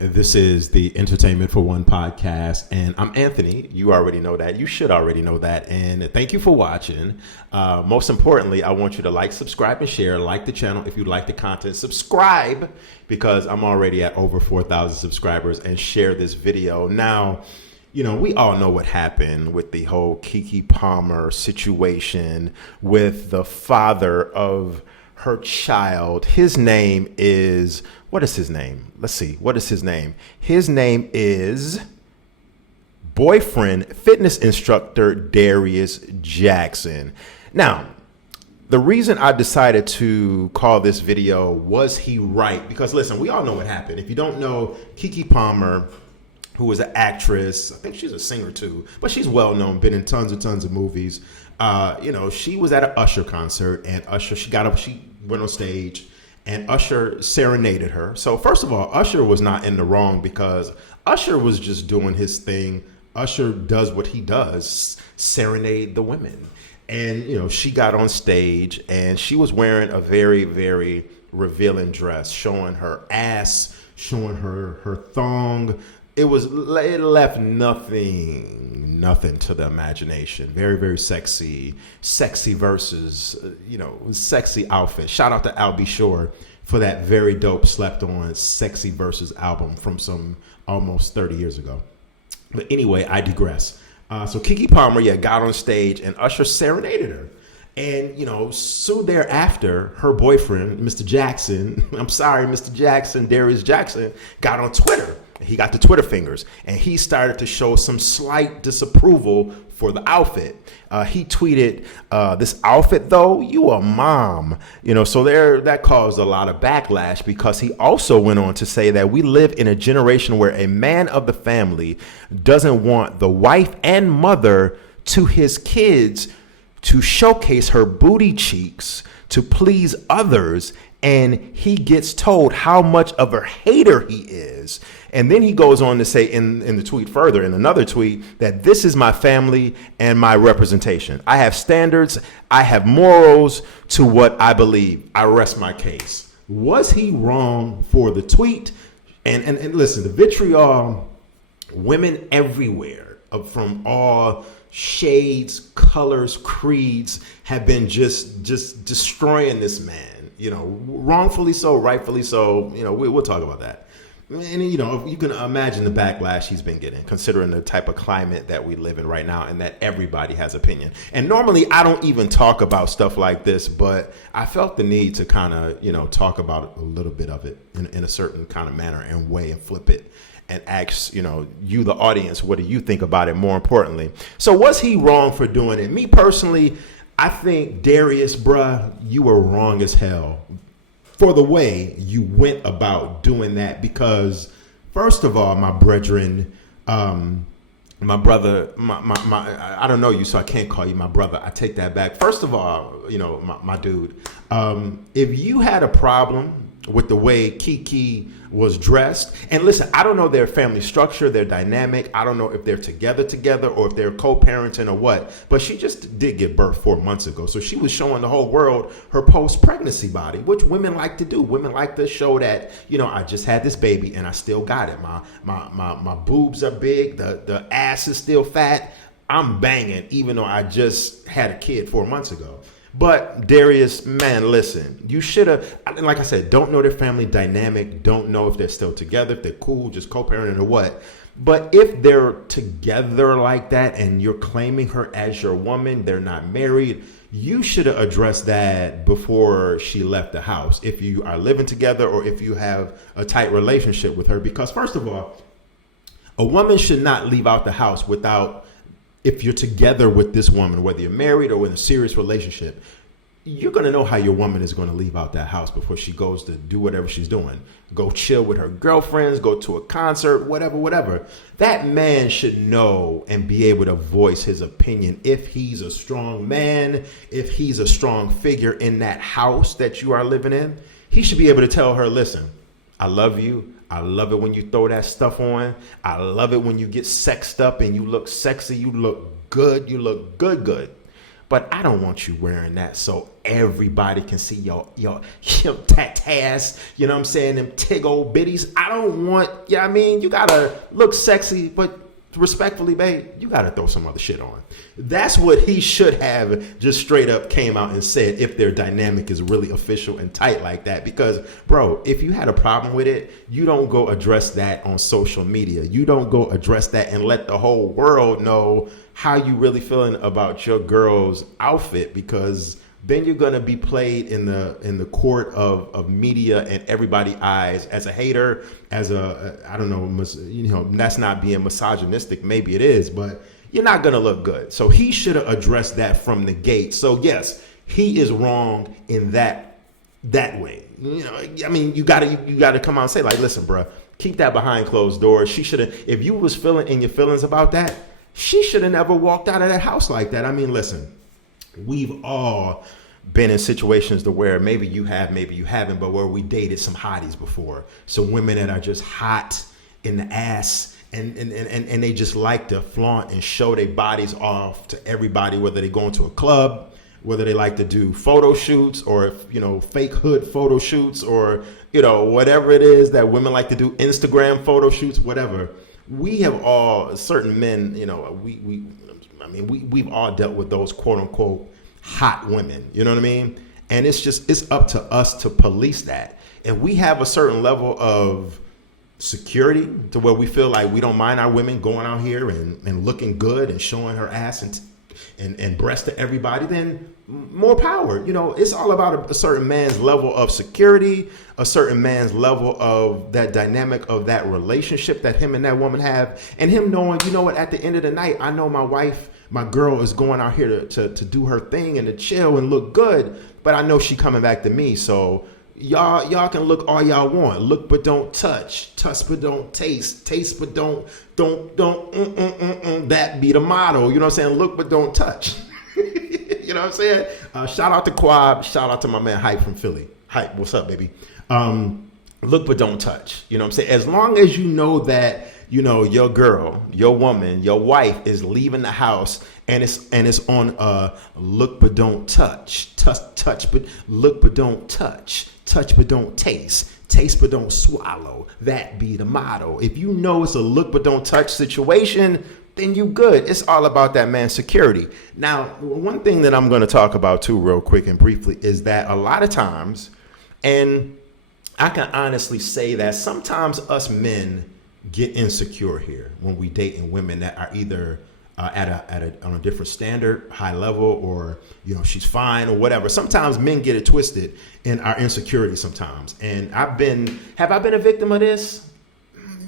This is the Entertainment for One podcast, and I'm Anthony. You already know that. You should already know that. And thank you for watching. Most importantly, I want you to like, subscribe, and share. Like the channel if you like the content. Subscribe because I'm already at over 4,000 subscribers, and share this video. Now, you know, we all know what happened with the whole KeKe Palmer situation with the father of her child. His name is, what is his name? Let's see. What is his name? His name is boyfriend, fitness instructor Darius Jackson. Now, the reason I decided to call this video, was he right? Because listen, we all know what happened. If you don't know, KeKe Palmer, who was an actress, I think she's a singer too, but she's well known, been in tons of movies. You know, she was at an Usher concert, and Usher, she went on stage, and Usher serenaded her. So first of all, Usher was not in the wrong, because Usher was just doing his thing. Usher does what he does, serenade the women. And, you know, she got on stage, and she was wearing a very, very revealing dress, showing her ass, showing her thong. It left nothing to the imagination. Very, very sexy versus, you know, sexy outfit. Shout out to Al B. Shore for that very dope Slept On Sexy Versus album from some almost 30 years ago. But anyway, I digress. So KeKe Palmer, got on stage, and Usher serenaded her. And, you know, soon thereafter, her boyfriend, Mr. Jackson, Mr. Jackson, Darius Jackson, got on Twitter. He got the Twitter fingers, and he started to show some slight disapproval for the outfit. He tweeted, "This outfit, though, you a mom." You know, so that caused a lot of backlash, because he also went on to say that we live in a generation where a man of the family doesn't want the wife and mother to his kids to showcase her booty cheeks to please others, and he gets told how much of a hater he is. And then he goes on to say in the tweet further, in another tweet, that this is my family and my representation. I have standards. I have morals to what I believe. I rest my case. Was he wrong for the tweet? And listen, the vitriol, women everywhere, from all shades, colors, creeds, have been just destroying this man, you know, wrongfully so, rightfully so. You know, we'll talk about that. And, you know, you can imagine the backlash he's been getting, considering the type of climate that we live in right now, and that everybody has opinion. And normally I don't even talk about stuff like this, but I felt the need to kind of, you know, talk about a little bit of it in a certain kind of manner and way, and flip it and ask, you know, you, the audience, what do you think about it, more importantly. So was he wrong for doing it? Me personally, I think, Darius, bruh, you were wrong as hell for the way you went about doing that. Because first of all, my brethren, my brother, I don't know you, so I can't call you my brother. I take that back. First of all, you know, my dude, if you had a problem with the way KeKe was dressed, and listen, I don't know their family structure, their dynamic. I don't know if they're together or if they're co-parenting or what, but she just did give birth 4 months ago. So she was showing the whole world her post-pregnancy body, which women like to do. Women like to show that, you know, I just had this baby and I still got it. My boobs are big. The ass is still fat. I'm banging, even though I just had a kid 4 months ago. But Darius, man, listen, you should have, like I said, don't know their family dynamic, don't know if they're still together, if they're cool, just co-parenting or what. But if they're together like that and you're claiming her as your woman, they're not married, you should have addressed that before she left the house, if you are living together or if you have a tight relationship with her. Because first of all, a woman should not leave out the house without, if you're together with this woman, whether you're married or in a serious relationship, you're going to know how your woman is going to leave out that house before she goes to do whatever she's doing. Go chill with her girlfriends, go to a concert, whatever. That man should know and be able to voice his opinion. If he's a strong man, if he's a strong figure in that house that you are living in, he should be able to tell her, listen, I love you. I love it when you throw that stuff on. I love it when you get sexed up and you look sexy. You look good. You look good. but I don't want you wearing that so everybody can see your tat-ass, you know what I'm saying, them tig old bitties. I don't want, yeah, I mean, you gotta look sexy, but respectfully, babe, you gotta throw some other shit on. That's what he should have just straight up came out and said if their dynamic is really official and tight like that. Because, bro, if you had a problem with it, you don't go address that on social media. You don't go address that and let the whole world know how you really feeling about your girl's outfit, because then you're going to be played in the court of media and everybody's eyes as a hater, as I don't know, you know, that's not being misogynistic. Maybe it is, but you're not going to look good. So he should have addressed that from the gate. So yes, he is wrong in that way. You know, I mean, you gotta come out and say, like, listen, bro, keep that behind closed doors. She should have, if you was feeling in your feelings about that, she should have never walked out of that house like that. I mean, listen, we've all been in situations to where maybe you have, maybe you haven't, but where we dated some hotties before. So women that are just hot in the ass and they just like to flaunt and show their bodies off to everybody, whether they go into a club, whether they like to do photo shoots or, you know, fake hood photo shoots, or, you know, whatever it is that women like to do, Instagram photo shoots, whatever. We have all, certain men, you know, we've all dealt with those quote unquote hot women, you know what I mean? And it's up to us to police that. And we have a certain level of security to where we feel like we don't mind our women going out here and looking good and showing her ass and breast to everybody, then more power. You know, it's all about a certain man's level of security, a certain man's level of that dynamic of that relationship that him and that woman have, and him knowing, you know what, at the end of the night, I know my wife, my girl is going out here to do her thing and to chill and look good, but I know she coming back to me. So y'all can look all y'all want. Look but don't touch. Touch but don't taste. Taste but don't. That be the motto. You know what I'm saying? Look but don't touch. You know what I'm saying? Shout out to Quab. Shout out to my man Hype from Philly. Hype, what's up, baby? Look but don't touch. You know what I'm saying? As long as you know that, you know, your girl, your woman, your wife is leaving the house and it's on look but don't touch. Touch but look but don't touch. Touch but don't taste. Taste but don't swallow. That be the motto. If you know it's a look but don't touch situation, then you good. It's all about that man's security. Now, one thing that I'm going to talk about too real quick and briefly is that a lot of times, and I can honestly say that sometimes us men get insecure here when we dating women that are either on a different standard, high level, or, you know, she's fine or whatever. Sometimes men get it twisted in our insecurity sometimes. And have I been a victim of this?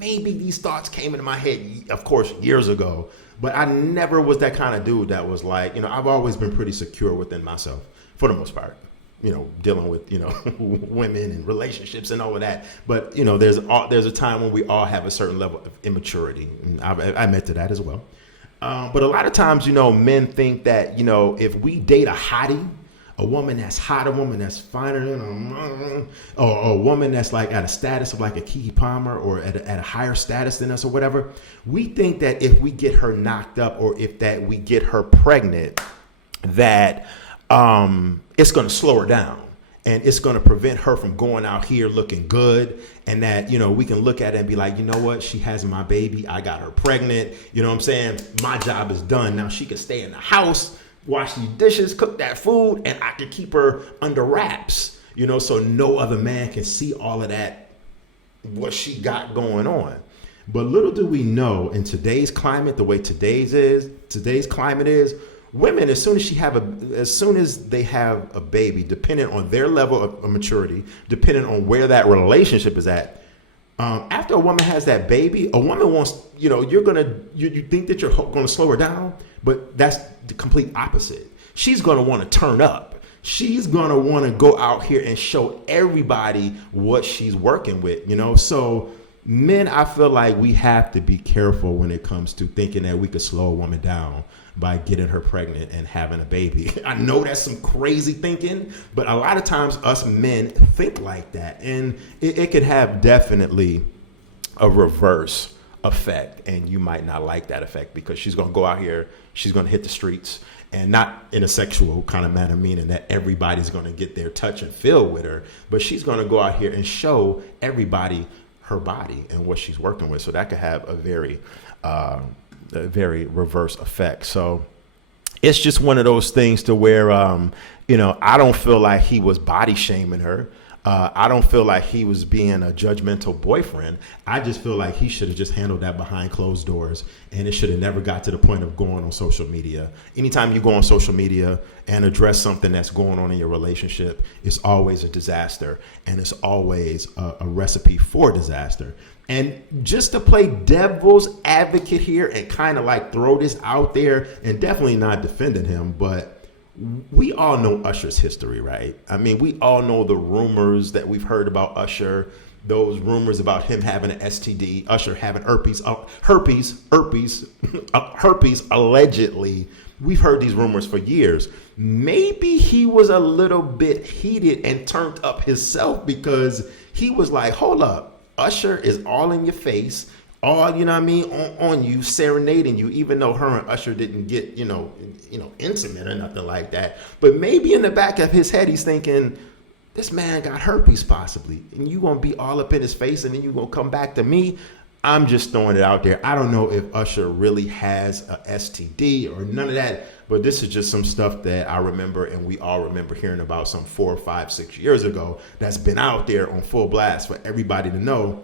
Maybe these thoughts came into my head, of course, years ago, but I never was that kind of dude that was like, you know, I've always been pretty secure within myself for the most part, you know, dealing with, you know, women and relationships and all of that. But, you know, there's a time when we all have a certain level of immaturity. And I admit to that as well. But a lot of times, you know, men think that, you know, if we date a hottie, a woman that's hot, a woman that's finer than or a woman that's like at a status of like a KeKe Palmer or at a higher status than us or whatever, we think that if we get her knocked up or if that we get her pregnant, that it's going to slow her down and it's going to prevent her from going out here looking good, and that, you know, we can look at it and be like, you know what, she has my baby, I got her pregnant, you know what I'm saying, my job is done, now she can stay in the house, wash these dishes, cook that food, and I can keep her under wraps, you know, so no other man can see all of that, what she got going on. But little do we know, in today's climate, the way today's climate is, women, as soon as they have a baby, depending on their level of maturity, depending on where that relationship is at, after a woman has that baby, a woman wants, you know, you think that you're going to slow her down, but that's the complete opposite. She's going to want to turn up. She's going to want to go out here and show everybody what she's working with, you know? So men, I feel like we have to be careful when it comes to thinking that we could slow a woman down by getting her pregnant and having a baby. I know that's some crazy thinking, but a lot of times us men think like that, and it could have definitely a reverse effect, and you might not like that effect because she's going to go out here, she's going to hit the streets, and not in a sexual kind of manner, meaning that everybody's going to get their touch and feel with her, but she's going to go out here and show everybody her body and what she's working with. So that could have a very reverse effect. So it's just one of those things to where, I don't feel like he was body shaming her. I don't feel like he was being a judgmental boyfriend. I just feel like he should have just handled that behind closed doors, and it should have never got to the point of going on social media. Anytime you go on social media and address something that's going on in your relationship, it's always a disaster, and it's always a recipe for disaster. And just to play devil's advocate here and kind of like throw this out there, and definitely not defending him, but we all know Usher's history, right? I mean, we all know the rumors that we've heard about Usher, those rumors about him having an STD, Usher having herpes allegedly. We've heard these rumors for years. Maybe he was a little bit heated and turned up himself because he was like, hold up, Usher is all in your face, all, you know what I mean, on you, serenading you, even though her and Usher didn't get, intimate or nothing like that. But maybe in the back of his head, he's thinking, this man got herpes possibly, and you going to be all up in his face, and then you going to come back to me. I'm just throwing it out there. I don't know if Usher really has a STD or none of that, but this is just some stuff that I remember, and we all remember hearing about some 4, 5, 6 years ago that's been out there on full blast for everybody to know,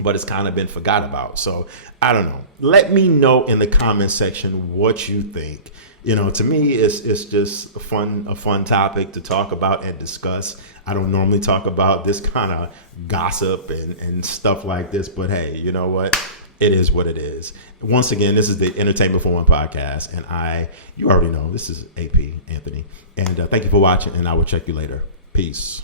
but it's kind of been forgot about. So I don't know. Let me know in the comment section what you think. To me, it's just a fun topic to talk about and discuss. I don't normally talk about this kind of gossip and stuff like this, but hey, you know what? It is what it is. Once again, this is the Entertainment for One podcast, and you already know, this is AP Anthony, and thank you for watching, and I will check you later. Peace.